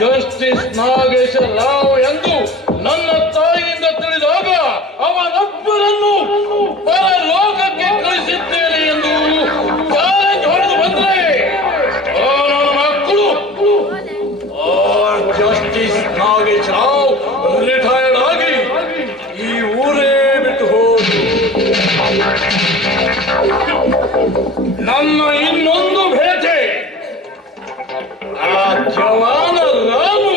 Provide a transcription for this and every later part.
Justice Nagesha Rao ಎಂದು ನನ್ನ ತಾಯಿಯಿಂದ ತಿಳಿದಾಗ ಅವನೊಬ್ಬರನ್ನು ಪರಲೋಕಕ್ಕೆ ಕಳಿಸಿದ್ದೇನೆ ಎಂದು ಚಾಲೆಂಜ್ ಹೊಡೆದು ಬಂದರೆ ನನ್ನ ಮಕ್ಕಳು ಜಸ್ಟಿಸ್ ನಾಗೇಶ ರಾವ್ ರಿಟೈರ್ಡ್ ಆಗಿ ಈ ಊರೇ ಬಿಟ್ಟು ಹೋದ್ರು. ನನ್ನ ಇನ್ನೊಂದು ಭೇಟೆ ಆ ಜವಾನ ರಾಮು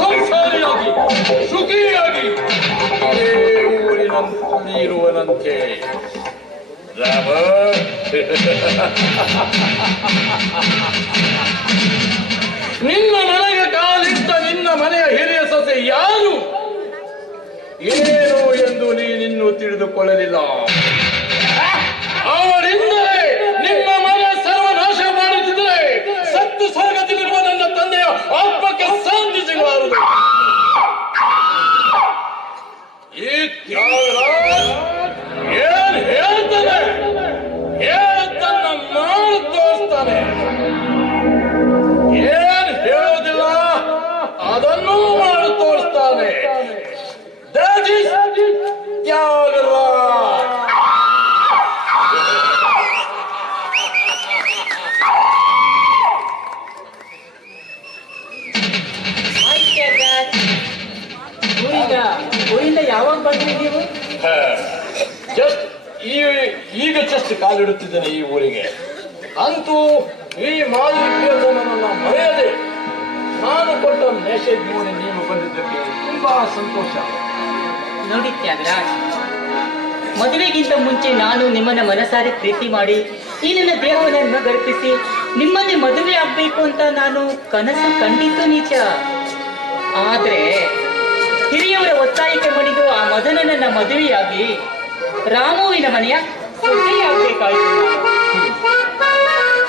ಸಂಸಾರಿಯಾಗಿ ಸುಖಿಯಾಗಿ ಇದೇ ಊರಿನಲ್ಲಿರುವನಂತೆ. ರಾಮ ನಿನ್ನ ಮನೆಗೆ ಕಾಲಿಟ್ಟ ನಿನ್ನ ಮನೆಯ ಹಿರಿಯ ಸೊಸೆ ಯಾರು ಏನು ಎಂದು ನೀನಿನ್ನೂ ತಿಳಿದುಕೊಳ್ಳಲಿಲ್ಲ. ಅವರಿಂದಲೇ ನಿಮ್ಮ ಮನೆ ಸರ್ವನಾಶ ಮಾಡುತ್ತಿದ್ದರೆ ಸತ್ತು ಸ್ವರ್ಗದಲ್ಲಿರುವ ನನ್ನ ತಂದೆಯ ಆತ್ಮಕ್ಕೆ ಶಾಂತಿ ಸಿಗಬಾರದು. ಈ ತ್ಯಾಗರಾಜ್ ಏನ್ ಹೇಳ್ತಾನೆ ಹೇಳ್ತನ್ನ ಮಾಡಿ ತೋರಿಸ್ತಾನೆ, ಏನ್ ಹೇಳೋದಿಲ್ಲ ಅದನ್ನೂ ಮಾಡಿ ತೋರಿಸ್ತಾನೆ. That is Thyagaraj. ಊರಿಂದ ಯಾವಾಗ ಬಂದ್ರಿ ನೀವು? ಜಸ್ಟ್ ಈಗ ಜಸ್ಟ್ ಕಾಲಿಡುತ್ತಿದ್ದೇನೆ ಈ ಊರಿಗೆ. ಅಂತೂ ಈ ಮಾಲಿನ್ಯವನ್ನು ನನ್ನನ್ನು ಮರೆಯದೆ ನಾನು ಕೊಟ್ಟ ಮೆಸೇಜ್ ನೋಡಿ ನೀವು ಬಂದಿದ್ದಕ್ಕೆ ತುಂಬಾ ಸಂತೋಷ. ನೋಡಿ ತ್ಯಾಗರಾಜ್, ಮದುವೆಗಿಂತ ಮುಂಚೆ ನಾನು ನಿಮ್ಮನ್ನ ಮನಸಾರಿ ಪ್ರೀತಿ ಮಾಡಿ ಈ ನನ್ನ ದೇಹವನ್ನು ಗರ್ಪಿಸಿ ನಿಮ್ಮನ್ನೇ ಮದುವೆ ಆಗ್ಬೇಕು ಅಂತ ನಾನು ಕನಸು ಕಂಡಿದ್ದು ನಿಜ. ಆದ್ರೆ ಹಿರಿಯವರ ಒತ್ತಾಯಕ್ಕೆ ಮಣಿದು ಆ ಮದನನ್ನ ಮದುವೆಯಾಗಿ ರಾಮುವಿನ ಮನೆಯ ಸೊಸೆಯಾಗಬೇಕಾಯಿತು.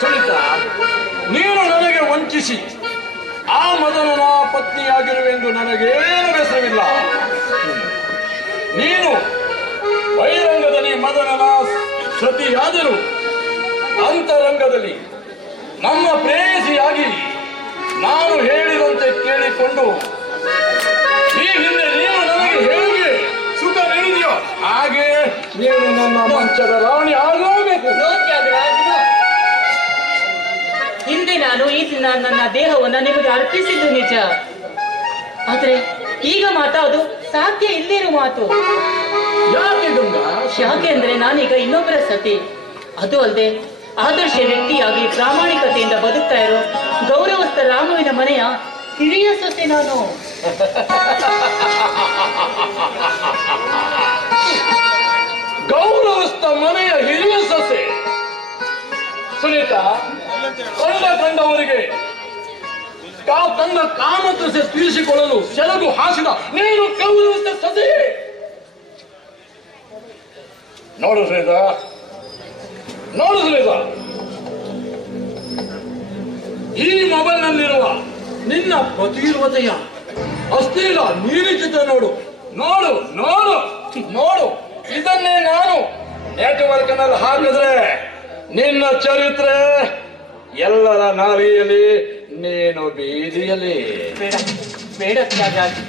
ಸುನೀತಾ, ನೀನು ನನಗೆ ವಂಚಿಸಿ ಆ ಮದನನ ಪತ್ನಿಯಾಗಿರುವೆಂದು ನನಗೇನು ಬೇಸರವಿಲ್ಲ. ನೀನು ಬಹಿರಂಗದಲ್ಲಿ ಮದನನ ಸತಿಯಾದರೂ ಅಂತರಂಗದಲ್ಲಿ ನಮ್ಮ ಪ್ರೇಯಸಿಯಾಗಿ ನಾನು ಹೇಳಿದಂತೆ ಕೇಳಿಕೊಂಡು ಈ ಹಿಂದೆ ನೀನು ನನಗೆ ಹೇಗೆ ಸುಖ ನೀಡಿದೆಯೋ ಹಾಗೆ ನೀನು ನನ್ನ ಮಂಚದ ರಾಣಿ ಆಗಬೇಕು. ಹಿಂದೆ ನಾನು ಈ ದಿನ ನನ್ನ ದೇಹವನ್ನು ನಿಮಗೆ ಅರ್ಪಿಸಿದ್ದು ನಿಜ. ಆದ್ರೆ ಈಗ ಮಾತಾಡೋದು ಸಾಧ್ಯ ಇಲ್ಲಿರೋ ಮಾತು. ಯಾಕೆ ಅಂದ್ರೆ ನಾನೀಗ ಇನ್ನೊಬ್ಬರ ಸತಿ, ಅದು ಅಲ್ಲದೆ ಆದರ್ಶ ವ್ಯಕ್ತಿಯಾಗಿ ಪ್ರಾಮಾಣಿಕತೆಯಿಂದ ಬದುಕ್ತಾ ಇರೋ ಗೌರವಸ್ಥ ರಾಮುವಿನ ಮನೆಯ ಹಿರಿಯ ಸೊಸೆ ನಾನು. ಗೌರವಸ್ಥ ಮನೆಯ ಹಿರಿಯ ಸೊಸೆ. ಸುನೀತಾ, ಕಂಡವರಿಗೆ ತನ್ನ ಕಾಮತೃಷೆ ತೀರಿಸಿಕೊಳ್ಳಲು ಸೆಲಗು ಹಾಸಿದ ನೀನು ಗೌರವಸ್ಥ ಸೊಸೆ. ನೋಡು ಸುನೀತಾ, ಈ ಮೊಬೈಲ್ ನಲ್ಲಿರುವ ನಿನ್ನ ಪ್ರತಿರೋಧೆಯ ಅಶ್ಲೀಲ ನೀಲಿ ಚಿತ್ರ ನೋಡು. ಇದನ್ನೇ ನಾನು ನೆಟ್ವರ್ಕ್ ನಲ್ಲಿ ಹಾಕಿದ್ರೆ ನಿನ್ನ ಚರಿತ್ರೆ ಎಲ್ಲರ ನಾಲಿಯಲ್ಲಿ, ನೀನು ಬೀದಿಯಲ್ಲಿ. ಬೇಡ ಬೇಡ ತ್ಯಾಗರಾಜ್,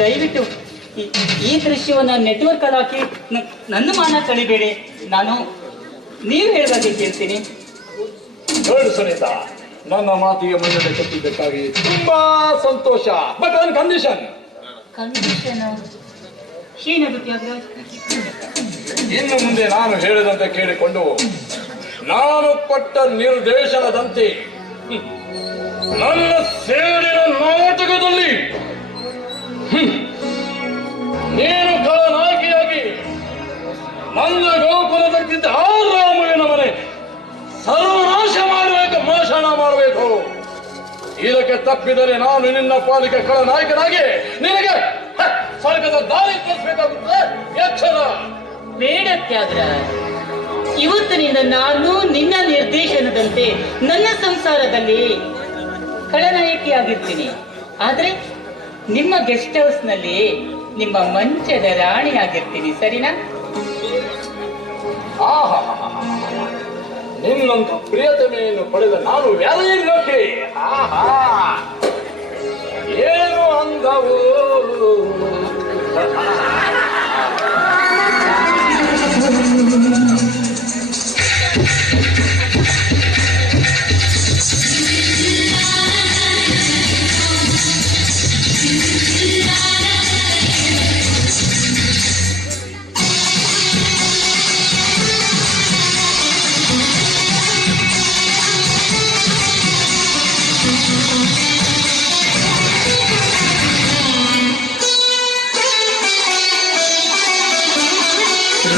ದಯವಿಟ್ಟು ಈ ದೃಶ್ಯವನ್ನು ನೆಟ್ವರ್ಕ್ ಅಲ್ಲಿ ಹಾಕಿ ನನ್ನ ಮಾನ ಕಳಿಬೇಡಿ. ನಾನು ನೀವು ಹೇಳಿದಾಗೆ ಕೇಳ್ತೀನಿ. ನೋಡಿ ಸುನೀತಾ, ನನ್ನ ಮಾತಿಗೆ ಮನ್ನಣೆ ಕೊಟ್ಟಿದ್ದಕ್ಕಾಗಿ ತುಂಬಾ ಸಂತೋಷ. ಬಟ್ ಒಂದು ಕಂಡೀಷನ್. ಕಂಡೀಷನ್ ಏನದು ತ್ಯಾಗರಾಜ್? ಇನ್ನು ಮುಂದೆ ನಾನು ಹೇಳಿದಂತೆ ಕೇಳಿಕೊಂಡು ನಾನು ಕೊಟ್ಟ ನಿರ್ದೇಶನದಂತೆ ನನ್ನ ಸೇಡಿನ ನಾಟಕದಲ್ಲಿ ನೀನು ಖಳನಾಯಕಿಯಾಗಿ ನನ್ನ ಗೋಕುಲದಕ್ಕಿದ್ದ ಆ ರಾಮಯ್ಯನ ಮನೆ ಸರ್ವನಾಶ ಮಾಡಬೇಕು, ಮೋಷಣ ಮಾಡಬೇಕು. ಇದಕ್ಕೆ ತಪ್ಪಿದರೆ ನಾನು ನಿನ್ನ ಪಾಲಿಗೆ ಖಳನಾಯಕನಾಗಿ ನಿನಗೆ ಸ್ವರ್ಗದ ದಾರಿ ತೋರಿಸಬೇಕಾಗುತ್ತದೆ. ಎಚ್ಚರ. ಬೇಡ ತ್ಯಾಗರಾಜ್, ಇವತ್ತಿನಿಂದ ನಾನು ನಿನ್ನ ನಿರ್ದೇಶನದಂತೆ ನನ್ನ ಸಂಸಾರದಲ್ಲಿ ಖಳನಾಯಕಿಯಾಗಿರ್ತೀನಿ. ಆದ್ರೆ ನಿಮ್ಮ ಗೆಸ್ಟ್ ಹೌಸ್ ನಲ್ಲಿ ನಿಮ್ಮ ಮಂಚದ ರಾಣಿ ಆಗಿರ್ತೀನಿ, ಸರಿನಾ? ಆಹಾ, ನಿನ್ನಂತ ಪ್ರಿಯತಮೆಯನ್ನು ಪಡೆದ ನಾನು ವ್ಯಾಲಯಕ್ಕೆ ಆಹಾ ಏನು ಅಂದವು.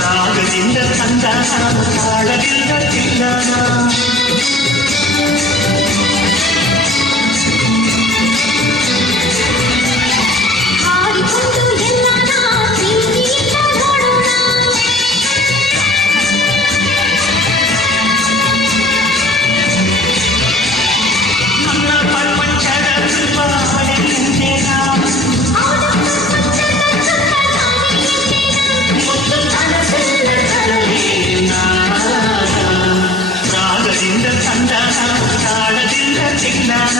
ರಾಗದಿಂದ ಸಂಧಾನ, ತಾಳದಿಂದ ತಿಲ್ಲನ, ನನ್ನ ಪ್ರಪಂಚದ ಬಾಳೆಂದೆನ, ರಾಗದಿಂದ ಸಂಧಾನ, ತಾಳದಿಂದ ತಿಲ್ಲನ.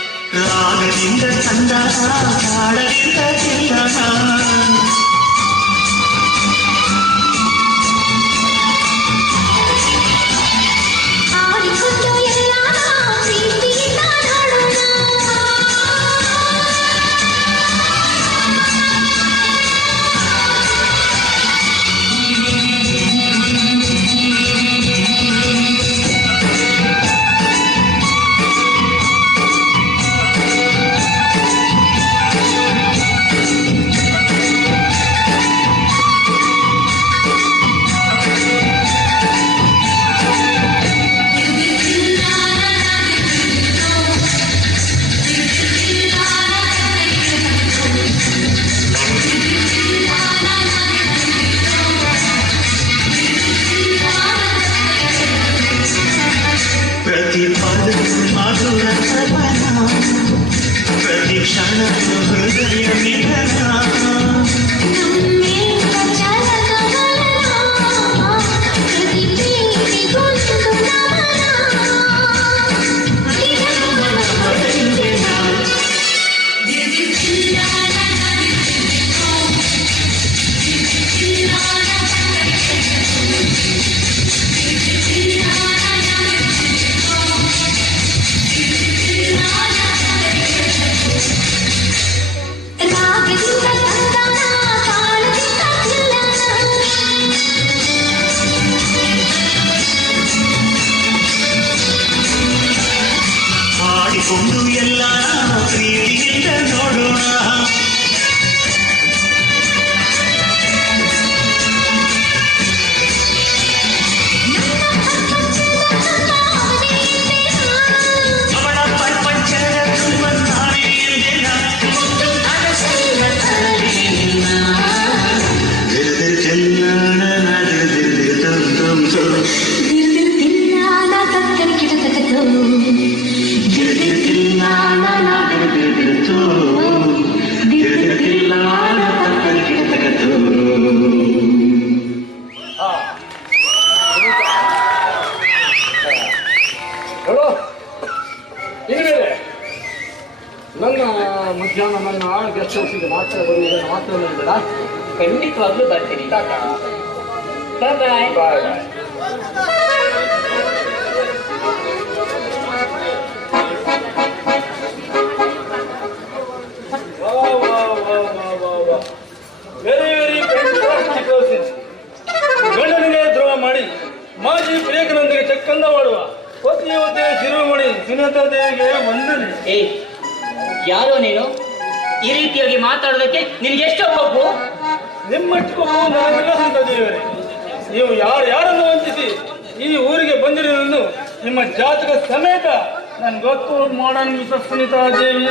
ರಾಗದಿಂದ ಸಂಧಾನ, ತಾಳದಿಂದ ತಿಲ್ಲನ. ಖಂಡಿತವಾಗ್ಲೂ ಬರ್ತೀನಿ. ಟಾಟಾ. Bye bye. Bye bye. Very fantastic person. ಗಂಡನಿಗೆ ದ್ರೋಹ ಮಾಡಿ ಮಾಜಿ ಪ್ರಿಯಕರೊಂದಿಗೆ ಚಕ್ಕಂದ ಮಾಡುವ ಪತಿಯವತೆ ಶಿರೋಮಣಿ ಸುನೀತಾ ದೇವಿಗೆ ವಂದನೆ. ಏ, ಯಾರೋ ನೀನು? ಈ ರೀತಿಯಾಗಿ ಮಾತಾಡೋದಕ್ಕೆ ನಿನ್ಗೆ ಎಷ್ಟು ಕೊಬ್ಬು? ನಿಮ್ಮಷ್ಟು ನನಗೆಲ್ಲ ಸುನೀತಾ ದೇವಿಯವರೇ, ನೀವು ಯಾರನ್ನು ವಂಚಿಸಿ ಈ ಊರಿಗೆ ಬಂದಿರುವುದನ್ನು ನಿಮ್ಮ ಜಾತಕ ಸಮೇತ ನನ್ ಗೊತ್ತು ಮಾಡೋಣ ಮಿಸಸ್ ಸುನೀತಾ ದೇವಿ.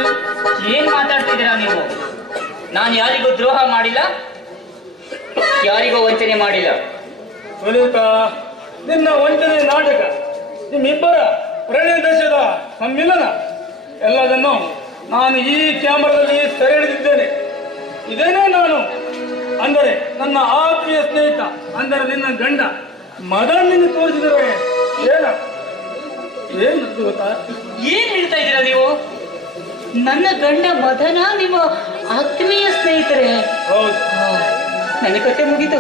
ಏನ್ ಮಾತಾಡ್ತಿದ್ದೀರಾ ನೀವು? ನಾನು ಯಾರಿಗೂ ದ್ರೋಹ ಮಾಡಿಲ್ಲ, ಯಾರಿಗೂ ವಂಚನೆ ಮಾಡಿಲ್ಲ. ಸುನೀತಾ, ನಿನ್ನ ವಂಚನೆ ನಾಟಕ, ನಿಮ್ಮಿಬ್ಬರ ಪ್ರಣಯ ದೇಶದ ಸಮ್ಮಿಲನ ಎಲ್ಲದನ್ನು ನಾನು ಈ ಕ್ಯಾಮರಾದಲ್ಲಿ ಸೆರೆ ಹಿಡಿದಿದ್ದೇನೆ. ಇದೇನೇ ನಾನು ಅಂದರೆ ನನ್ನ ಆತ್ಮೀಯ ಸ್ನೇಹಿತ ಅಂದರೆ ನಿನ್ನ ಗಂಡ ಮದನ್ ನಿನ್ನ ತೋರಿಸಿದರೆ ಏನು ಗೊತ್ತಾ? ಏನ್ ಹೇಳ್ತಾ ಇದ್ದೀರಾ ನೀವು? ನನ್ನ ಗಂಡ ಮದನ ನಿಮ್ಮ ಆತ್ಮೀಯ ಸ್ನೇಹಿತರೆ? ಹೌದು. ನನ್ನ ಕತೆ ಮುಗೀತು.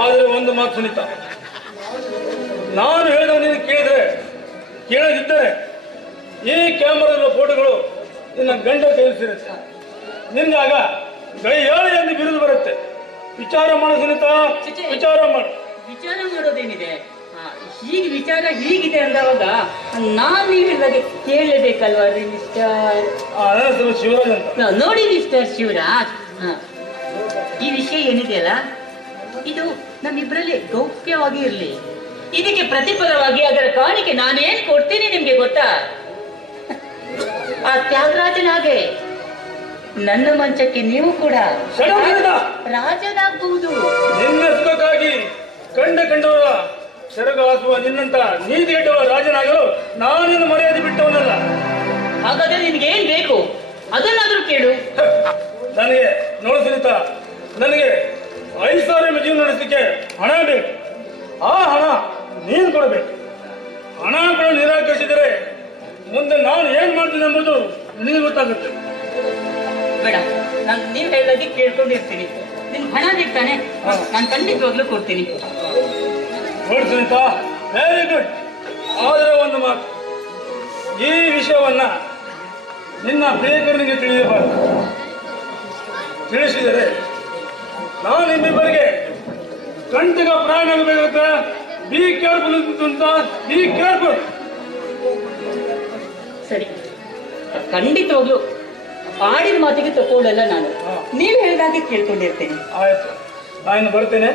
ಆದರೆ ಒಂದು ಮಾತು ಸುನೀತಾ, ನಾನು ಹೇಳಿದ ನೀನು ಕೇಳದಿದ್ದರೆ ಈ ಕ್ಯಾಮರಾದ ಫೋಟೋಗಳು ನಿನ್ನ ಗಂಡ ಕೈಲಿರುತ್ತೆ. ನಿನ್ಗಾಗ ಗೈಯಾಳಿ ಎಂದು ಬಿರುದು ಬರುತ್ತೆ. ವಿಚಾರ ಮಾಡು ಸುನೀತಾ, ವಿಚಾರ ಮಾಡು. ವಿಚಾರ ಮಾಡೋದೇನಿದೆ? ಹೀಗೆ ವಿಚಾರ ಹೀಗಿದೆ ಅಂದವಾಗ ನಾನು ನೀವು ಹೇಳಿದಾಗ ಕೇಳಲೇಬೇಕಲ್ವಾ ರೀ ಮಿಸ್ಟರ್? ನನ್ನ ಹೆಸರು ಶಿವರಾಜ್ ಅಂತ. ನೋಡಿ ಮಿಸ್ಟರ್ ಶಿವರಾಜ್, ಈ ವಿಷಯ ಏನಿದೆಯಲ್ಲ, ಇದು ನಮ್ಮಿಬ್ಬರಲ್ಲಿ ಗೌಪ್ಯವಾಗಿ ಇರಲಿ. ಇದಕ್ಕೆ ಪ್ರತಿಫಲವಾಗಿ ಅದರ ಕಾಣಿಕೆ ನಾನೇನ್ ಕೊಡ್ತೀನಿ ನಿಮ್ಗೆ ಗೊತ್ತಾ? ಆ ತ್ಯಾಗರಾಜನ ಹಾಗೆ ನನ್ನ ಮಂಚಕ್ಕೆ ನೀವು ಕೂಡ ರಾಜನಾಗಬಹುದು. ನಿನ್ನ ಸುಖಕ್ಕಾಗಿ ಕಂಡವರ ಸೆರಗ ಹಾಸುವ ನಿನ್ನಂತ ನೀತಿಗೆಟ್ಟವ ರಾಜನಾಗಲು ನಾನಿನ್ನು ಮರ್ಯಾದೆ ಬಿಟ್ಟವನಲ್ಲ. ಹಾಗಾದ್ರೆ ನಿನ್ಗೆ ಏನ್ ಬೇಕು ಅದನ್ನಾದ್ರೂ ಕೇಳು. ನನಗೆ ನೋಡು ಸುನೀತಾ, ನನಗೆ 5,000 ಜೀವನ ನಡೆಸಲಿಕ್ಕೆ ಹಣ ಬೇಕು. ಆ ಹಣ ನೀನು ಕೊಡಬೇಕು. ಹಣ ಕೂಡ ನಿರಾಕರಿಸಿದರೆ ಮುಂದೆ ನಾನು ಏನ್ ಮಾಡ್ತೀನಿ ಎಂಬುದು ನಿನಗೆ ಗೊತ್ತಾಗುತ್ತೆ. ಬೇಡ, ನಾನು ನೀವು ಹೇಳಿದಾಗೆ ಕೇಳ್ಕೊಂಡಿರ್ತೀನಿ. ನಿಮ್ಗೆ ಹಣ ಬೇಕು ತಾನೆ? ನಾನು ಖಂಡಿತವಾಗ್ಲೂ ಕೊಡ್ತೀನಿ. ನೋಡಿ ಸುನೀತಾ, ವೆರಿ ಗುಡ್. ಆದರೆ ಒಂದು ಮಾತು, ಈ ವಿಷಯವನ್ನ ನಿನ್ನ ಪ್ರಿಯಕರನಿಗೆ ತಿಳಿಯಬಾರದು. ತಿಳಿಸಿದರೆ ನಾನು ನಿಮ್ಮಿಬ್ಬರಿಗೆ ಕಂಟಿಗ ಪ್ರಾಣ ಆಗಬೇಕಾಗುತ್ತೆ. ಬಿ ಕೇರ್ಫುಲ್ ಅಂತ, ಬಿ ಕೇರ್ಫುಲ್. ಸರಿ, ಖಂಡಿತವಾಗ್ಲು ಆಡಿನ ಮಾತಿಗೆ ತಕೊಳ್ಳಲ್ಲ ನಾನು. ನೀವು ಹೇಳಿದಾಗೆ ಕೇಳ್ಕೊಂಡಿರ್ತೇನೆ. ಆಯ್ತು, ನಾನು ಬರ್ತೇನೆ.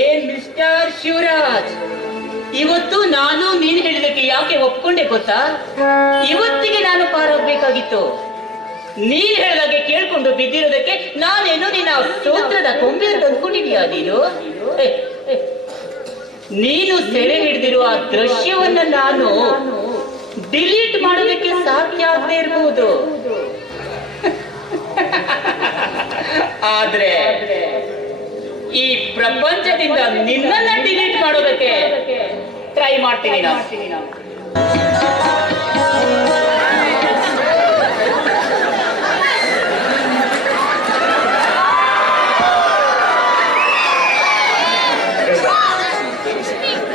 ಏನ್ ಮಿಸ್ಟರ್ ಶಿವರಾಜ್, ಇವತ್ತು ನಾನು ನೀನು ಹೇಳಿದಕ್ಕೆ ಯಾಕೆ ಒಪ್ಕೊಂಡೆ ಗೊತ್ತಾ? ಇವತ್ತಿಗೆ ನಾನು ಪಾರಾಗಬೇಕಾಗಿತ್ತು. ನೀನ್ ಹೇಳಿದಾಗೆ ಕೇಳ್ಕೊಂಡು ಬಿದ್ದಿರೋದಕ್ಕೆ ನಾನೇನು ನಿನ್ನ ಸ್ತೋತ್ರದ ಕೊಂಬೆ ಅಂತ ಅಂದ್ಕೊಂಡಿದ್ಯಾ ನೀನು? ನೀನು ಸೆರೆ ಹಿಡಿದಿರುವ ಆ ದೃಶ್ಯವನ್ನ ನಾನು ಡಿಲೀಟ್ ಮಾಡೋದಕ್ಕೆ ಸಾಧ್ಯ ಆಗದೆ ಇರಬಹುದು, ಆದ್ರೆ ಈ ಪ್ರಪಂಚದಿಂದ ನಿನ್ನನ್ನ ಡಿಲೀಟ್ ಮಾಡೋದಕ್ಕೆ ಟ್ರೈ ಮಾಡ್ತೀನಿ ನಾನು.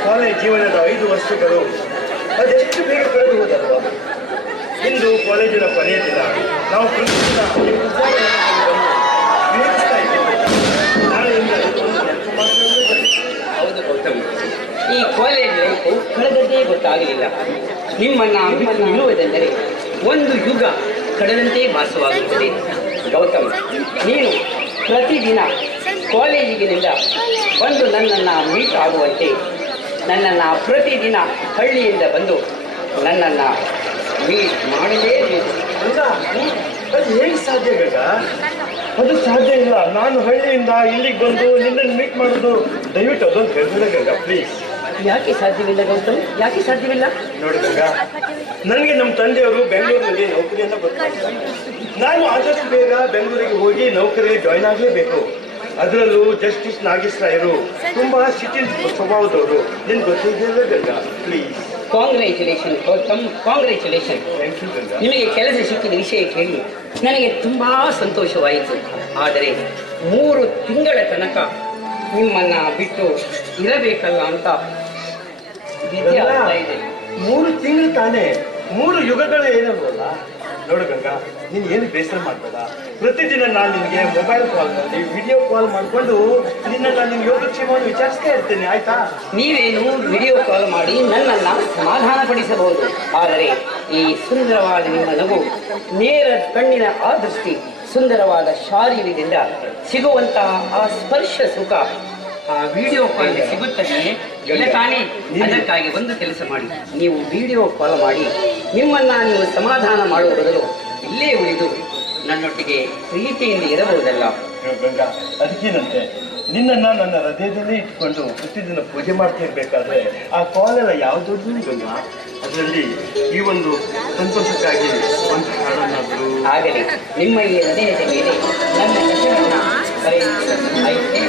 ಕಾಲೇಜ್ ಜೀವನದ 5 ವರ್ಷಗಳು ಅದೆಷ್ಟು ಬೇಗ ಕಳೆದು ಹೋದಲ್ವಾ? ಇಂದು ಕಾಲೇಜಿನ ಕೊನೆಯ ದಿನ. ನಾವು ಪ್ರತಿದಿನ ಹೌದು ಗೌತಮ್, ಈ ಕಾಲೇಜ್ ಲೈಫು ಕಳೆದದ್ದೇ ಗೊತ್ತಾಗಲಿಲ್ಲ. ನಿಮ್ಮನ್ನ ಬಿಟ್ಟು ನಿಲ್ಲುವುದೆಂದರೆ ಒಂದು ಯುಗ ಕಳೆದಂತೆ ಭಾಸವಾಗುತ್ತದೆ. ಗೌತಮ್, ನೀನು ಪ್ರತಿದಿನ ಕಾಲೇಜಿಗಿನಿಂದ ಬಂದು ನನ್ನನ್ನು ಮೀಟ್ ಆಗುವಂತೆ, ನನ್ನನ್ನು ಪ್ರತಿದಿನ ಹಳ್ಳಿಯಿಂದ ಬಂದು ನನ್ನನ್ನು ಮೀಟ್ ಮಾಡಲೇಬೇಕು. ಅದು ಹೇಗೆ ಸಾಧ್ಯ ಗಂಗ? ಅದು ಸಾಧ್ಯ ಇಲ್ಲ. ನಾನು ಹಳ್ಳಿಯಿಂದ ಇಲ್ಲಿಗೆ ಬಂದು ನಿನ್ನನ್ನು ಮೀಟ್ ಮಾಡೋದು. ದಯವಿಟ್ಟು ಅದೊಂದು ಹೇಳ್ಬಿಡ ಗಂಗ, ಪ್ಲೀಸ್. ಯಾಕೆ ಸಾಧ್ಯವಿಲ್ಲ ಗೌತಮ್, ಯಾಕೆ ಸಾಧ್ಯವಿಲ್ಲ? ನೋಡಿ ಗಂಗ, ನನಗೆ ನಮ್ಮ ತಂದೆಯವರು ಬೆಂಗಳೂರಿನಲ್ಲಿ ನೌಕರಿಯನ್ನು ಬರ್ತಾರೆ. ನಾನು ಆದಷ್ಟು ಬೇಗ ಬೆಂಗಳೂರಿಗೆ ಹೋಗಿ ನೌಕರಿಗೆ ಜಾಯ್ನ್ ಆಗಲೇಬೇಕು. ಅದರಲ್ಲೂ ಜಸ್ಟಿಸ್ ನಾಗೇಶ್ ರಾಯರು ತುಂಬಾ ಸಿಟಿ ಸ್ವಭಾವದವರು. ನಿನ್ಗೆ ಗೊತ್ತಿದೆಯಲ್ಲ Ganga, please. Congratulation Gautam, congratulation. Thank you Ganga. ನಿಮಗೆ ಕೆಲಸ ಸಿಕ್ಕಿದ ವಿಷಯ ಕೇಳಿ ನನಗೆ ತುಂಬಾ ಸಂತೋಷವಾಯಿತು. ಆದರೆ 3 ತಿಂಗಳ ತನಕ ನಿಮ್ಮನ್ನ ಬಿಟ್ಟು ಇರಬೇಕಲ್ಲ ಅಂತ ಭೀತಿ ಆಗ್ತಾ ಇದೆ. 3 ತಿಂಗಳು ತಾನೇ, 3 ಯುಗಗಳು ಏನಲ್ವಲ್ಲ. ನೋಡು ಗಂಗಾ, ನೀನು ಏನು ಬೇಸರ ಮಾಡಬೇಡ. ಪ್ರತಿದಿನ ನಾನು ನಿನಗೆ ಮೊಬೈಲ್ ಕಾಲ್ ಮಾಡಿ ವಿಡಿಯೋ ಕಾಲ್ ಮಾಡಿಕೊಂಡು ನಿನ್ನ ಯೋಗಕ್ಷೇಮವನ್ನು ವಿಚಾರಿಸ್ತಾ ಇರ್ತೇನೆ, ಆಯ್ತಾ? ನೀವೇನು ವಿಡಿಯೋ ಕಾಲ್ ಮಾಡಿ ನನ್ನನ್ನು ಸಮಾಧಾನ ಪಡಿಸಬಹುದು, ಆದರೆ ಈ ಸುಂದರವಾದ ನಿಮ್ಮ ನಗು, ನೇರ ಕಣ್ಣಿನ ಆ ದೃಷ್ಟಿ, ಸುಂದರವಾದ ಶಾರೀರದಿಂದ ಸಿಗುವಂತಹ ಆ ಸ್ಪರ್ಶ ಸುಖ ಆ ವಿಡಿಯೋ ಕಾಲ್ ಸಿಗುತ್ತದೆ ಇಲ್ಲ ತಾನೇ? ಅದಕ್ಕಾಗಿ ಒಂದು ಕೆಲಸ ಮಾಡಿ, ನೀವು ವಿಡಿಯೋ ಕಾಲ್ ಮಾಡಿ ನಿಮ್ಮನ್ನ ನೀವು ಸಮಾಧಾನ ಮಾಡುವ ಬದಲು ಇಲ್ಲೇ ಉಳಿದು ನನ್ನೊಟ್ಟಿಗೆ ಪ್ರೀತಿಯಿಂದ ಇರಬಹುದಲ್ಲ? ಗಂಗಾ, ಅದಕ್ಕೇನಂತೆ, ನಿನ್ನನ್ನು ನನ್ನ ಹೃದಯದಲ್ಲೇ ಇಟ್ಕೊಂಡು ಪ್ರತಿದಿನ ಪೂಜೆ ಮಾಡ್ತಾ ಇರ್ಬೇಕಾದ್ರೆ ಆ ಕಾಲೆಲ್ಲ ಯಾವುದೂ ಗಂಗಾ. ಅದರಲ್ಲಿ ಈ ಒಂದು ಸಂತೋಷಕ್ಕಾಗಿ ಒಂದು ಹಾಡನ್ನಾದರೂ ಆಗಲಿ. ನಿಮ್ಮ ಈ ಹೃದಯದ ಮೇಲೆ ನನ್ನ ಹೆಸರನ್ನ ಬರೆಯುತ್ತೇನೆ.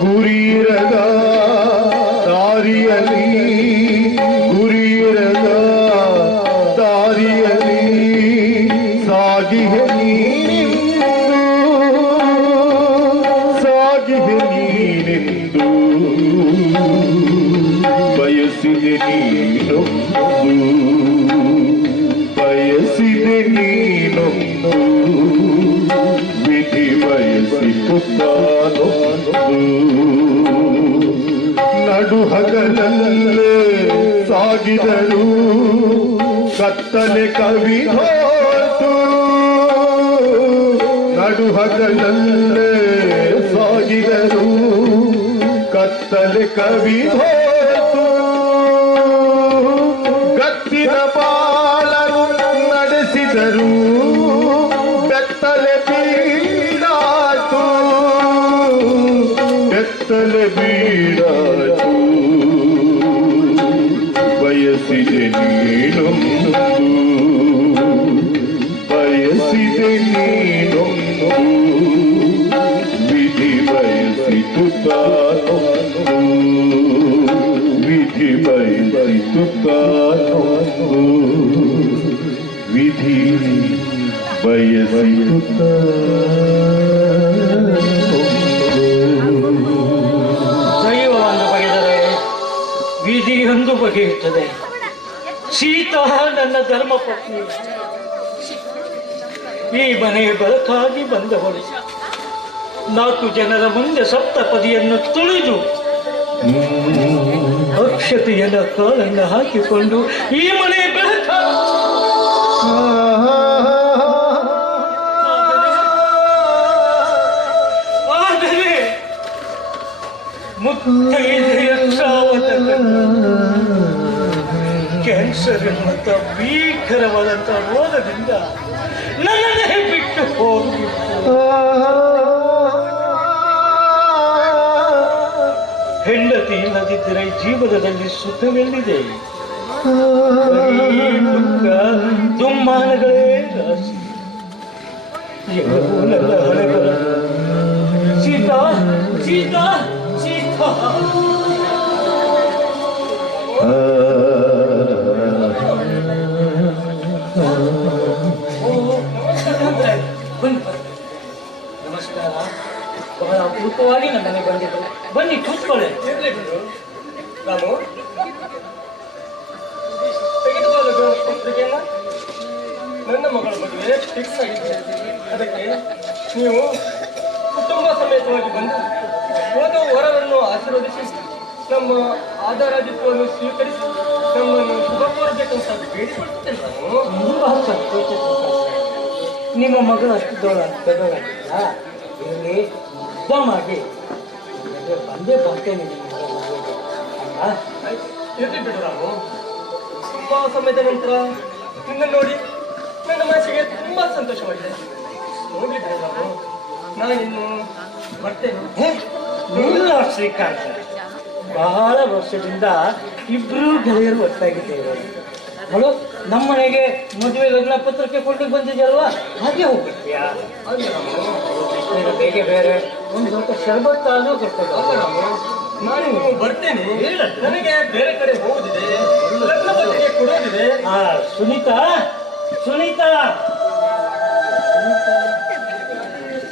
ಗುರಿಯಿರದ ದಾರಿಯಲ್ಲಿ ಗುರಿಯಿರದ ದಾರಿಯಲ್ಲಿ ಸಾಗಿಹೆ ನೀನೆಂದು ಬಯಸಿದೆ ನೀನೊಂದು ವಿಧಿ ಬಯಸಿಸುತ್ತಾನೊಂದು ನಡು ಹಗಲಲ್ಲೇ ಸಾಗಿದರು ಕತ್ತಲೆ ಕವಿದೋತು ನಡು ಹಗಲಲ್ಲೇ ಸಾಗಿದರು ಕತ್ತಲೆ ಕವಿದೋತು ಗತ್ತಿನ ಬಾಳನು ನಡೆಸಿದರು ಬೆತ್ತಲೆ ಬೀಡಾತು ಬೆತ್ತಲೆ ಬೀಡಾತು ಬಯಸಿದೆ ನೀನೊಂದು ಬಯಸಿದೆ ನೀನೊಂದು ವಿಧಿ ಬಯಸಿಸುತ್ತಾನೊಂದು ವಿಧಿ ಬಯಸಿಸುತ್ತಾನೊಂದು ವಿಧಿ ದೈವವನ್ನು ಬಗೆದರೆ ವಿಧಿಯೊಂದು ಬಗೆಯುತ್ತದೆ. ಸೀತಾ ನನ್ನ ಧರ್ಮ ಪತ್ನಿ, ಈ ಮನೆಯ ಬೆಳಕಾಗಿ ಬಂದವಳು. 4 ಜನರ ಮುಂದೆ ಸಪ್ತಪದಿಯನ್ನು ತುಳಿದು ಅಕ್ಷತೆಯನ್ನ ಕಾಲನ್ನು ಹಾಕಿಕೊಂಡು ಈ ಮನೆಯ ಬೆಳಕ ಆದರೆ ಮುತ್ತೈದೆಯ ಕ್ಯಾನ್ಸರ್ ಎನ್ನುವಂತ ಭೀಕರವಾದಂತ ರೋಗದಿಂದ ನನ್ನನ್ನೇ ಬಿಟ್ಟು ಹೋಗಿತ್ತು. ಹೆಂಡತಿ ಇಲ್ಲದಿದ್ದರೆ ಜೀವನದಲ್ಲಿ ಸುಖವೆಲ್ಲಿದೆ? ಬರೀ ದುಃಖ ದುಮ್ಮಾನಗಳೇ ರಾಶಿ. ಎಲ್ಲವೂ ನನ್ನ ಹಣೆ ಬರ. ಸೀತಾ ಸೀತಾ ಸೀತಾ ನಮಸ್ಕಾರ. ಬಹಳ ಅಪರೂಪವಾಗಿ ನನ್ನ ಮನೆ ಬಂದಿದ್ದು. ಬನ್ನಿ ಕೂತ್ಕೊಳ್ಳಿ. ರಾಮು, ತೆಗೆದುಕೊಳ್ಳೋದು ಪತ್ರಿಕೆಯನ್ನ. ನನ್ನ ಮಗಳ ಮದುವೆ ಫಿಕ್ಸ್ ಆಗಿದೆ. ಅದಕ್ಕೆ ನೀವು ಕುಟುಂಬ ಸಮೇತವಾಗಿ ಬಂದು ವಧು ವರರನ್ನು ಆಶೀರ್ವದಿಸಿ ನಮ್ಮ ಆಧಾರಾದಿತ್ವವನ್ನು ಸ್ವೀಕರಿಸಿ ನಮ್ಮನ್ನು ಶುಭ ಕೋರಬೇಕಂತ ಬೇಡಿಕೊಳ್ತೇನೆ. ನಾನು ತುಂಬಾ ಸಂತೋಷ. ನಿಮ್ಮ ಮಗಳು ಅಷ್ಟು ದೊಡ್ಡದಾಗಿಲ್ಲ. ಇಲ್ಲಿ ಉತ್ತಮವಾಗಿ ಬಂದೇ ಬರ್ತೇನೆ ನಿಮ್ಮ ಮದುವೆಗೆ ಅಲ್ಲ. ಇರಲಿ ಬಿಡು ರಾಮು. ತುಂಬಾ ಸಮಯದ ನಂತರ ನಿನ್ನ ನೋಡಿ ನನ್ನ ಮನಸ್ಸಿಗೆ ತುಂಬಾ ಸಂತೋಷವಾಗಿದೆ. ಹೋಗ್ಲಿ ಬಿಡು ರಾಮು, ನಾನಿನ್ನು ಬರ್ತೇನೆ. ಇಲ್ಲ ಶ್ರೀಕಾಂತ್, ಬಹಳ ವರ್ಷದಿಂದ ಇಬ್ರು ಗೆಳೆಯರು ಒಟ್ಟಾಗಿದ್ದೇವೆ. ಅವಳು ನಮ್ಮನೆಗೆ ಮದುವೆ ಲಗ್ನ ಪತ್ರಕ್ಕೆ ಕೊಂಡು ಬಂದಿದ್ಯಲ್ವಾ, ಹಾಗೆ ಹೋಗ್ಬಿಡ್ತೀಯಾ? ಬೇಗ ಬೇರೆ ಒಂದು ಸ್ವಲ್ಪ ಶರ್ಬತ್ತಾದ್ರೂ ಕರ್ಕೊಂಡು ನಾನು ಬರ್ತೇನೆ. ನನಗೆ ಬೇರೆ ಕಡೆ ಹೋಗುದಿದೆ, ಲಗ್ನ ಪತ್ರಿಕೆ ಕೊಡೋದಿದೆ. ಸುನೀತಾ ಸುನೀತಾ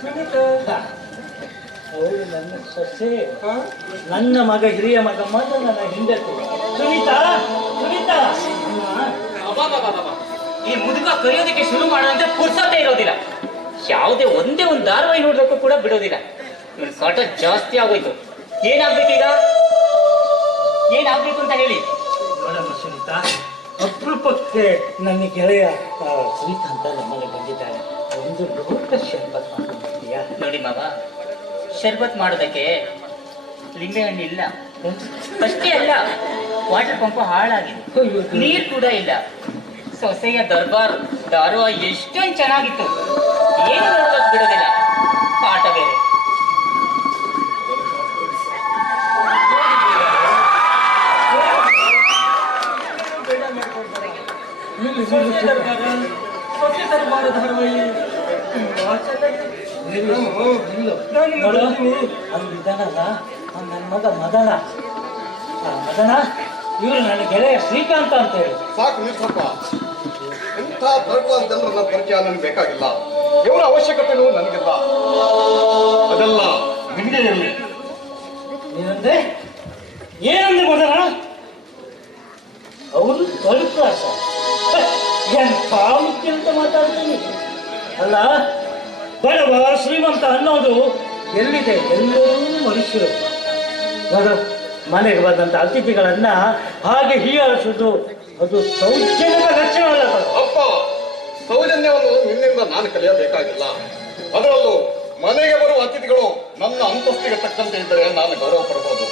ಸುನೀತಾ ಅವಳು ನನ್ನ ಸೊಸೆ. ನನ್ನ ಮಗ ಹಿರಿಯ ಮಗ ಮಾತ್ರ ನನ್ನ ಹಿಂದಕ್ಕೆ. ಸುನೀತಾ ಸುನೀತಾ ಈ ಮುದುಕ ಕರೆಯೋದಕ್ಕೆ ಶುರು ಮಾಡೋದಂದ್ರೆ ಪುರ್ಸತ್ತೆ ಇರೋದಿಲ್ಲ. ಯಾವುದೇ ಒಂದೇ ಒಂದು ಧಾರಾವಾಹಿ ನೋಡ್ಲಿಕ್ಕೂ ಕೂಡ ಬಿಡೋದಿಲ್ಲ. ಇವ್ರ ಕಾಟ ಜಾಸ್ತಿ ಆಗೋಯ್ತು. ಏನಾಗ್ಬೇಕೀಗ? ಏನಾಗ್ಬೇಕು ಅಂತ ಹೇಳಿ. ನೋಡಮ್ಮ ಸುನೀತಾ, ಅಪರೂಪಕ್ಕೆ ನನ್ನ ಗೆಳೆಯ ಸುನೀತಾ ಅಂತ ನಮ್ಮಲ್ಲಿ ಬಂದಿದ್ದಾರೆ. ಒಂದು ದೊಡ್ಡ ಶರ್ಬತ್ ಮಾಡ್ಕೊಂಡಿದ್ದೀಯಾ? ನೋಡಿ ಮಾವ, ಶರ್ಬತ್ ಮಾಡೋದಕ್ಕೆ ಲಿಂಬೆ ಹಣ್ಣು ಇಲ್ಲ. ಅಷ್ಟೇ ಅಲ್ಲ, ವಾಟರ್ ಪಂಪ್ ಹಾಳಾಗಿದೆ, ನೀರು ಕೂಡ ಇಲ್ಲ. ಸೊಸೆಯ ದರ್ಬಾರ್ ಧಾರಾವಾಹಿ ಎಷ್ಟೊಂದು ಚೆನ್ನಾಗಿತ್ತು, ಏನು ನೋಡೋದಕ್ಕೆ ಬಿಡೋದಿಲ್ಲ. ಪಾಠ ಬೇರೆ. ಸೊಸೆ ದರ್ಬಾರ ಧಾರಾವಾಹಿ ತುಂಬಾ ಇದ್ದಾನಲ್ಲ ನನ್ನ ಮಗ ಮದನ. ಮದನ, ಇವರು ನನ್ನ ಗೆಳೆಯ ಶ್ರೀಕಾಂತ ಅಂತ ಹೇಳಿ. ಸಾಕು ನಿಲ್ಸಪ್ಪ. ಇಂಥ ದೊಡ್ಡ ಜನರನ್ನ ಪರಿಚಯ ನನಗೆ ಬೇಕಾಗಿಲ್ಲ. ಇವರ ಅವಶ್ಯಕತೆನೂ ನನಗಿಲ್ಲ. ಅದೆಲ್ಲ ನಿಮಗೆ ಇರಲಿ. ಏನಂದ್ರೆ ಏನಂದ್ರೆ ಮದನ? ಅವರು ದೊಡ್ಡ ಎಂಥ ಮುಖ್ಯ ಅಂತ ಮಾತಾಡ್ತೀನಿ. ಅಲ್ಲ, ಬಡವ ಶ್ರೀಮಂತ ಅನ್ನೋದು ಎಲ್ಲಿದೆ? ಎಲ್ಲರೂ ಮನುಷ್ಯರು. ಮನೆಗೆ ಬಂದಂತ ಅತಿಥಿಗಳನ್ನ ಹಾಗೆ ಹೀಯಾಳಿಸುವುದು ಅದು ಸೌಜನ್ಯದ ಲಕ್ಷಣ ಅಲ್ಲ. ಅಪ್ಪ, ಸೌಜನ್ಯವನ್ನು ನಿನ್ನಿಂದ ನಾನು ಕಲಿಯಬೇಕಾಗಿಲ್ಲ. ಅದರಲ್ಲೂ ಮನೆಗೆ ಬರುವ ಅತಿಥಿಗಳು ನನ್ನ ಅಂತಸ್ತಿಗೆ ತಕ್ಕಂತೆ ಇದ್ದರೆ ನಾನು ಗೌರವ ಪಡಬಹುದು.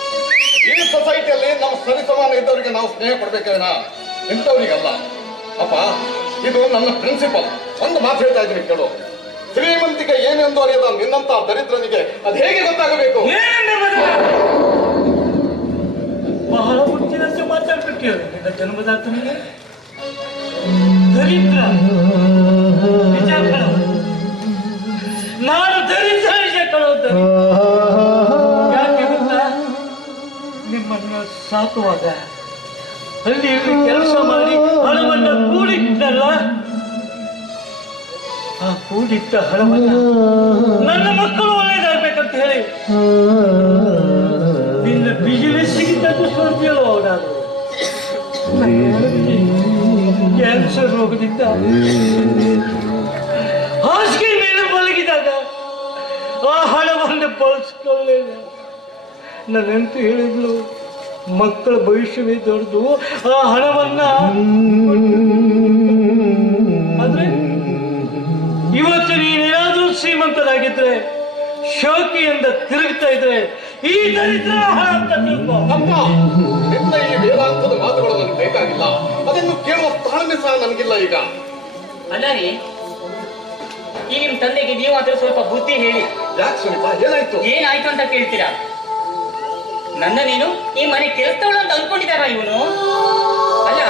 ಈ ಸೊಸೈಟಿಯಲ್ಲಿ ನಮ್ಮ ಸರಿಸಮಾನ ಇದ್ದವರಿಗೆ ನಾವು ಸ್ನೇಹ ಕೊಡ್ಬೇಕೇನ, ಇಂಥವರಿಗಲ್ಲ. ಅಪ್ಪ, ಇದು ನನ್ನ ಪ್ರಿನ್ಸಿಪಲ್. ಒಂದು ಮಾತು ಹೇಳ್ತಾ ಇದ್ದೀನಿ ಕೇಳು. ಶ್ರೀಮಂತಿಕೆ ಏನೆಂದು ಅರಿಯದ ನಿನ್ನಂತ ದರಿದ್ರನಿಗೆ ಅದು ಹೇಗೆ ಗೊತ್ತಾಗಬೇಕು? ಬಹಳ ಮುಚ್ಚಿನಂತೆ ಮಾತಾಡ್ಬಿಟ್ಟು ನಿನ್ನ ಜನ್ಮದಾತನಿಗೆ ದರಿದ್ರ ನಿಜ ಕಣೋ. ನಾನು ದರಿದ್ರ ನಿಜ ಕಣೋ. ಯಾಕೆ ಗೊತ್ತಾ? ನಿಮ್ಮನ್ನ ಸಾಕುವಾಗ ಅಲ್ಲಿ ಕೆಲಸ ಮಾಡಿ ಹಣವನ್ನ ಕೂಡಿಟ್ಟಲ್ಲ, ಆ ಕೂಡಿಟ್ಟ ಹಣವನ್ನ ನನ್ನ ಮಕ್ಕಳು ಒಳ್ಳೇದಾಗ್ಬೇಕಂತ ಹೇಳಿ ನಿನ್ನ ಬಿಸಿನೆಸ್ಸಿಗೆ ತಪ್ಪಿಸ್ಕೊಳ್ತೀಯಲ್ಲ. ಅವನಾದ್ರು ಕ್ಯಾನ್ಸರ್ ರೋಗದಿಂದ ಹಾಸಿಗೆ ಮೇಲೆ ಮಲಗಿದಾಗ ಆ ಹಣವನ್ನು ಬಳಸ್ಕೊಳ್ಳೇನ. ನನ್ನಂತೂ ಹೇಳಿದ್ಲು, ಮಕ್ಕಳ ಭವಿಷ್ಯವೇ ದೊಡ್ಡದು, ಆ ಹಣವನ್ನ ಆದ್ರೆ ಇವತ್ತು ನೀನೇನಾದ್ರೂ ಶ್ರೀಮಂತನಾಗಿದ್ರೆ, ಶೋಕಿಯಿಂದ ತಿರುಗ್ತಾ ಇದ್ರೆ ಈ ದರಿದ್ರ ಹಣ ಅಂತ ತಿಳ್ಕೊ. ಅಪ್ಪ, ನಿನ್ನ ಈ ವೇದಾಂತದ ಮಾತುಗಳು ನನಗೆ ಬೇಕಾಗಿಲ್ಲ. ಅದನ್ನು ಕೇಳುವ ತಾಳ್ಮೆ ಸಹ ನನಗಿಲ್ಲ ಈಗ. ಅಲ್ಲ ರೀ, ಈ ನಿಮ್ ತಂದೆಗೆ ನೀವಾದ್ರೂ ಸ್ವಲ್ಪ ಬುದ್ಧಿ ಹೇಳಿ. ಯಾಕೆ ಸುನೀತಾ, ಏನಾಯ್ತು? ಏನಾಯ್ತು ಅಂತ ಕೇಳ್ತೀರಾ? ನನ್ನ ನೀನು ಈ ಮನೆ ಕೆಲಸದವಳು ಅಂತ ಅನ್ಕೊಂಡಿದಾರ ಇವನು? ಅಲ್ಲ,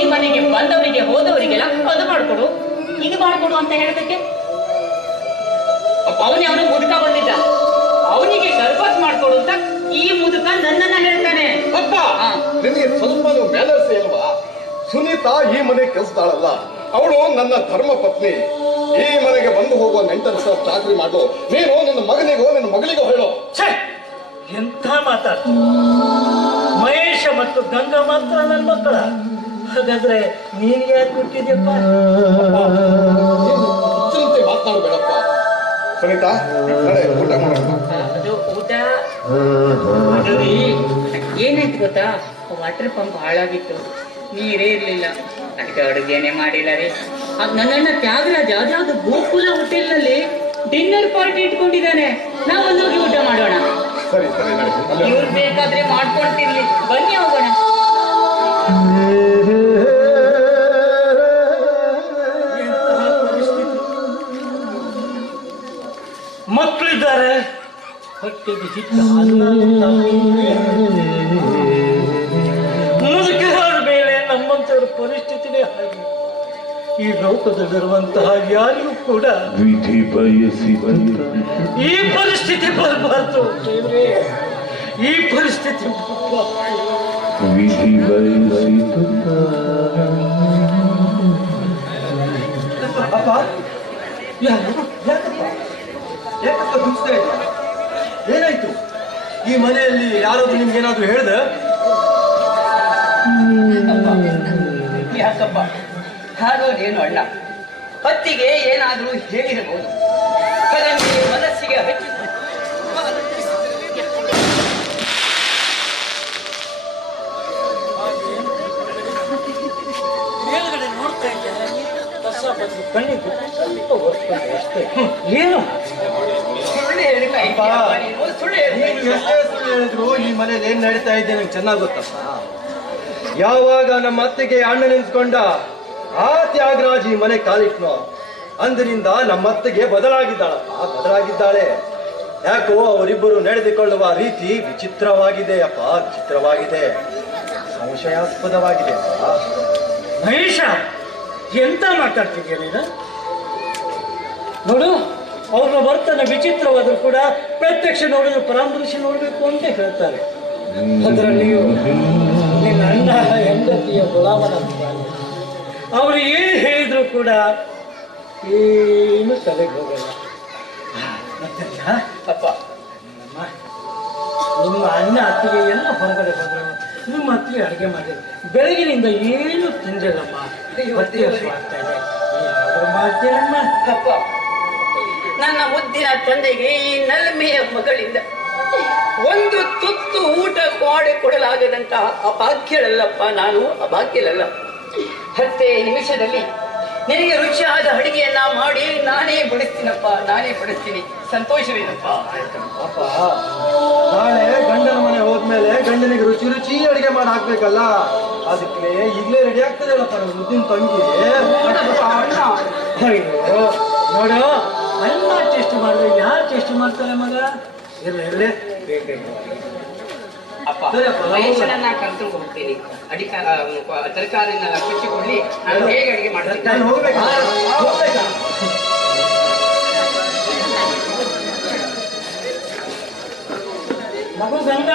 ಈ ಮನೆಗೆ ಬಂದವರಿಗೆ ಹೋದವರಿಗೆಲ್ಲ ಅದು ಮಾಡ್ಕೊಡು ಇದು ಮಾಡ್ಕೊಡು ಅಂತ ಹೇಳೋದಕ್ಕೆ ಅವನು ಮುದುಕ ಬಂದಿದ್ದ, ಅವನಿಗೆ ಶರ್ಬತ್ ಮಾಡ್ಕೊಡು ಅಂತ ಈ ಮುದುಕ ನನ್ನನ್ನ ಹೇಳ್ತಾನೆ. ಅಪ್ಪ, ನಿನಗೆ ಸ್ವಲ್ಪ ಮ್ಯಾನರ್ಸ್ ಇಲ್ವಾ? ಸುನೀತಾ ಈ ಮನೆ ಕೆಲಸದಾಳಲ್ಲ, ಅವಳು ನನ್ನ ಧರ್ಮ ಪತ್ನಿ. ಈ ಮನೆಗೆ ಬಂದು ಹೋಗುವ ನೆಂಟರ ಸಹ ಚಾಕರಿ ಮಾಡು. ನೀನು ನಿನ್ನ ಮಗನಿಗೋ ನಿನ್ನ ಮಗಳಿಗೋ ಹೇಳೋ. ಎಂಥ ಮಾತಾಡ್ತ. ಮಹೇಶ ಮತ್ತು ಗಂಗಾ ಮಾತ್ರ ನನ್ನ ಮಕ್ಕಳ. ಹಾಗಾದ್ರೆ ನೀನ್ ಯಾಕೆ ಕೊಟ್ಟಿದ್ಯಪ್ಪ? ಚಿಂತೆ ಮಾತನಾಡಬೇಡಪ್ಪ. ಸುನೀತಾ, ಊಟ ಮಾಡೋಣ. ಅದು ಊಟ ಏನಾಯ್ತು ಗೊತ್ತಾ? ವಾಟರ್ ಪಂಪ್ ಹಾಳಾಗಿತ್ತು, ನೀರೇ ಇರ್ಲಿಲ್ಲ, ಅದಕ್ಕೆ ಅಡುಗೆನೆ ಮಾಡಿಲ್ಲ ರೀ. ಅದು ನನ್ನಣ್ಣ ತ್ಯಾಗರಾಜ ಅದ್ಯಾವುದು ಗೋಕುಲ ಹೋಟೆಲ್ನಲ್ಲಿ ಡಿನ್ನರ್ ಪಾರ್ಟಿ ಇಟ್ಕೊಂಡಿದ್ದಾನೆ. ನಾವೊಂದು ಹೋಗಿ ಊಟ ಮಾಡೋಣ. ಸರಿ ಸರಿ, ಇವ್ರು ಬೇಕಾದ್ರೆ ಮಾಡ್ಕೊಳ್ತಿರ್ಲಿ, ಬನ್ನಿ ಹೋಗೋಣ. ಮಕ್ಕಳಿದ್ದಾರೆ, ಹೊಟ್ಟೆಗೆ ಚಿಕ್ಕ ಮುದುಕರ ಮೇಲೆ ನಮ್ಮಂತವ್ರ ಪರಿಸ್ಥಿತಿನೇ ಹಾಗೆ. ಈ ಲೋಕದಲ್ಲಿರುವಂತಹ ಯಾರಿಗೂ ಕೂಡ ವಿಧಿ ಬಯಸಿದ ಈ ಪರಿಸ್ಥಿತಿ ಬರಬಾರ್ದು. ಈ ಪರಿಸ್ಥಿತಿ ವಿಧಿ ಬಯಸಿದ. ಅಪ್ಪ, ಯಾಕಪ್ಪ ದುಃಖಿಸ್ತಾ ಇದ್ದ? ಏನಾಯ್ತು? ಈ ಮನೆಯಲ್ಲಿ ಯಾರಾದ್ರೂ ನಿಮ್ಗೇನಾದ್ರೂ ಹೇಳ್ದ? ಯಾಕಪ್ಪ ಹಾಗೋದೇನು ಅಣ್ಣ, ಹೊತ್ತಿಗೆ ಏನಾದರೂ ಹೇಳಿರಬಹುದು. ಅದನ್ನು ಮನಸ್ಸಿಗೆ ಹಚ್ಚಿ ಮೇಲ್ಗಡೆ ನೋಡ್ತಾ ಇದ್ದಾರೆ, ಕಸ ಬಂದು ಕಣ್ಣಿಗೆ ಸ್ವಲ್ಪ ಒರ್ಸ್ಕೊಂಡೆ ಅಷ್ಟೇ. ಏನು ಸುಳ್ಳು ಹೇಳ್ತಾ ಇದ್ದೀಯಪ್ಪ ನೀನು, ಸುಳ್ಳು ಹೇಳ್ತಾ ನೀವು ಇದ್ದೀಯ. ಎಷ್ಟೇ ಸುಳ್ಳು ಹೇಳಿದ್ರು ಈ ಮನೇಲಿ ಏನ್ ನಡೀತಾ ಇದೆ ನಂಗೆ ಚೆನ್ನಾಗಿ ಗೊತ್ತಪ್ಪ. ಯಾವಾಗ ನಮ್ಮ ಅತ್ತೆಗೆ ಅಣ್ಣ ನಿಂತ್ಕೊಂಡ ಆ ತ್ಯಾಗರಾಜ್ ಈ ಮನೆ ಕಾಲಿಟ್ನೋ ಅಂದಿನಿಂದ ನಮ್ಮ ಅತ್ತೆಗೆ ಬದಲಾಗಿದ್ದಾಳೆ. ಯಾಕೋ ಅವರಿಬ್ಬರು ನಡೆದುಕೊಳ್ಳುವ ರೀತಿ ವಿಚಿತ್ರವಾಗಿದೆ ಅಪ್ಪ, ವಿಚಿತ್ರವಾಗಿದೆ, ಸಂಶಯಾಸ್ಪದವಾಗಿದೆ ಅಪ್ಪ. ಮಹೇಶ, ಎಂತ ಮಾತಾಡ್ತಿದ್ಯಾ ನೀನು? ನೋಡು, ಅವ್ರ ವರ್ತನೆ ವಿಚಿತ್ರವಾದರೂ ಕೂಡ ಪ್ರತ್ಯಕ್ಷ ನೋಡಿದ್ರೆ ಪರಾಮರ್ಶೆ ನೋಡಬೇಕು ಅಂತ ಹೇಳ್ತಾರೆ. ಅದರಲ್ಲಿಯೂ ನಿನ್ನ ಅಣ್ಣ ಹೆಂಡತಿಯ ಗುಲಾಮನಾಗಿದ್ದಾನೆ. ಅವರು ಏನು ಹೇಳಿದ್ರು ಕೂಡ ಏನು ತಲೆಗೆ ಹೋಗಲ್ಲ. ಅಪ್ಪ, ನಿಮ್ಮ ಅಣ್ಣ ಅತ್ತಿಗೆ ಎಲ್ಲ ಹೊರಗಡೆ ಹೋದ್ರು, ನಿಮ್ಮ ಅತ್ತಿಗೆ ಅಡುಗೆ ಮಾಡಿದ್ರು. ಬೆಳಗಿನಿಂದ ಏನು ತಿಂದಿಲ್ಲಮ್ಮ, ಹೊಟ್ಟೆ ಹಸಿವಾಗ್ತಾ ಇದೆ. ಏನಾದರೂ ಮಾಡ್ತೀರಮ್ಮ? ಅಪ್ಪ, ನನ್ನ ಮುದ್ದಿನ ತಂದೆಗೆ ಈ ನಲ್ಮೆಯ ಮಗಳಿಂದ ಒಂದು ತುತ್ತು ಊಟ ಮಾಡಿಕೊಡಲಾಗದಂತಹ ಅಭಾಗ್ಯಳಲ್ಲಪ್ಪ ನಾನು, ಅಭಾಗ್ಯಳಲ್ಲ. 10 ನಿಮಿಷದಲ್ಲಿ ನಿನಗೆ ರುಚಿಯಾದ ಅಡಿಗೆಯನ್ನ ಮಾಡಿ ನಾನೇ ಬಡಿಸ್ತೀನಪ್ಪ, ನಾನೇ ಬಡಿಸ್ತೀನಿ. ಸಂತೋಷವೇನಪ್ಪ? ಅಪ್ಪ, ನಾಳೆ ಗಂಡನ ಮನೆ ಹೋದ್ಮೇಲೆ ಗಂಡನಿಗೆ ರುಚಿ ರುಚಿ ಅಡಿಗೆ ಮಾಡಿ ಹಾಕ್ಬೇಕಲ್ಲ, ಅದಕ್ಕೆ ಈಗಲೇ ರೆಡಿ ಆಗ್ತದಲ್ಲಪ್ಪ ನಮ್ಮ ಮುದ್ದಿನ ತಂಗಿ. ಅಯ್ಯೋ ನೋಡು, ಅನ್ನ ಟೆಸ್ಟ್ ಮಾಡಿದ್ರೆ ಯಾರು ಟೆಸ್ಟ್ ಮಾಡ್ತಾರೆ ಮಗ? ಇರಲೇ ಬೇಗ ಅಪ್ಪ, ಮಹೇಶನನ್ನ ಕರ್ಕೊಂಡು ಹೋಗ್ತೀನಿ. ತರಕಾರಿನೆಲ್ಲ ಕೊಚ್ಚಿಕೊಳ್ಳಿ, ನಾನು ಹೇಗೆ ಅಡಿಗೆ ಮಾಡ್ತೀನಿ. ನಾನು ಹೋಗ್ಬೇಕಾ? ಮಗು ಗಂಗ,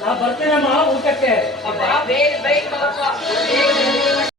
ನಾ ಬರ್ತೇನಮ್ಮ ಊಟಕ್ಕೆ. ಅಪ್ಪ, ಬೇಗ ಬೇಗ